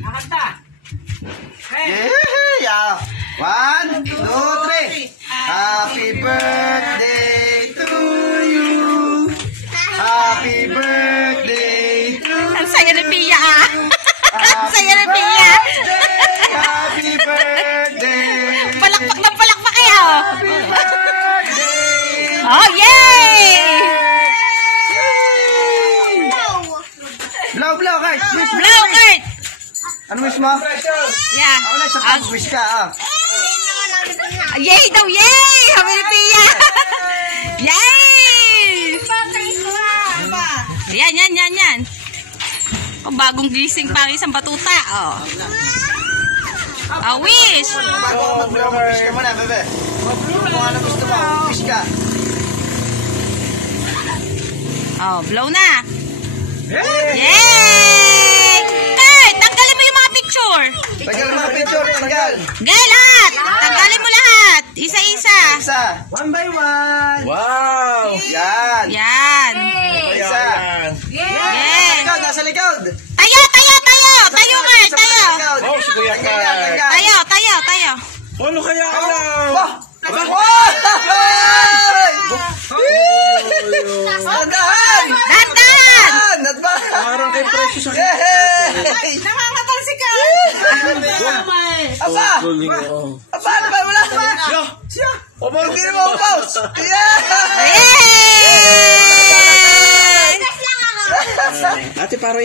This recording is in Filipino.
Nakanta. Yeah! 1, 2, 3. Happy birthday to you. Happy birthday to you. Ang saya ni Pia ah. Ang saya ni Pia. Happy birthday. Palakpak na palakpak kayo. Happy birthday. Oh, yay! Blow, blow, Kurt. Wish, Blow, Kurt. ano wish mo? Yeah. Ako na, sa pag-wish ka, ah. Yay daw, yay! Happy ni Pia. Yay! Yan. Oh, bagong gising pa ang isang batuta. Oh. Wish! Bago ka mag-blow, mag-wish ka muna, bebe. Kung ano gusto mo, wish ka. Oh, blow na. Yay! Kurt, tanggalin mo yung mga picture. Tagal mo sa picture, tagal. Gaya lahat. Tanggalin mo lahat. Isa-isa. Isa. 1 by 1. Wow! Yan. Yan. Isa. Yes. Likod, nasa likod. Tayo, Kurt. Tayo. Oh, si Kuya Kurt. Tayo. Ano kaya alam? Wow! Tandaan! Dandan! Parang kay Presyo sa Yay! Namamatang si Kurt. Aba! Aba, ano ba? Wala pa! Siya! Hindi na mo post! Yeah! Yay! Ate, parang